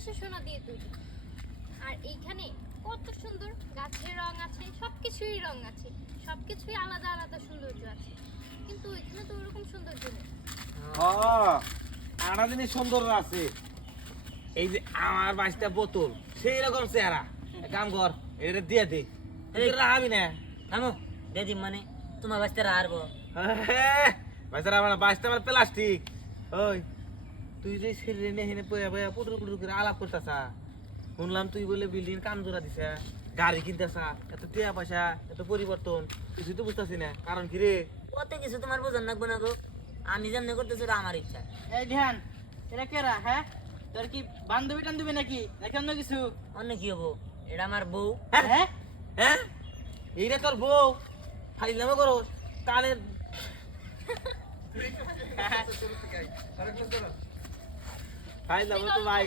দেশে সোনা দিয়ে তৈরি। আর এইখানে কত সুন্দর গাছের রং আছে, সবকিছুই রং আছে, সবকিছুই আলাদা আলাদা সৌন্দর্য আছে, কিন্তু এখানে তো ওরকম সৌন্দর্য নেই। আনা জিনিস সুন্দর আছে, এই যে আমার 22টা বোতল সেই রকম চেহারা। এক কাম কর, এটা দিয়ে দে, রাহাবি না। থামো, দিদি মানে তোমার বাচ্চারা হারবো। বেচারা আমার 22টা আমার প্লাস্টিক। ওই তুই যে শরীরে নেহিনে পয়া পয়া পুটুর পুটুর করে আলাপ করতেছা, শুনলাম তুই বলে বিল্ডিং কাম জোড়া দিছা, গাড়ি কিনতেছা, এত টিয়া পয়সা, এত পরিবর্তন, কিছু তো বুঝতেছি না কারণ কি রে? কত কিছু তোমার বোঝান লাগবে না গো, আমি যেমনি করতেছি ওটা আমার ইচ্ছা। এই ধ্যান, এটা কেরা? হ্যাঁ, তোর কি বান্ধবী টান্ধবী নাকি নাকি অন্য কিছু? অন্য কি হবো, এটা আমার বউ। হ্যাঁ, হ্যাঁ, এইটা তোর বউ? ফাইলামো করো কানের ফাইলামো তো ভাই।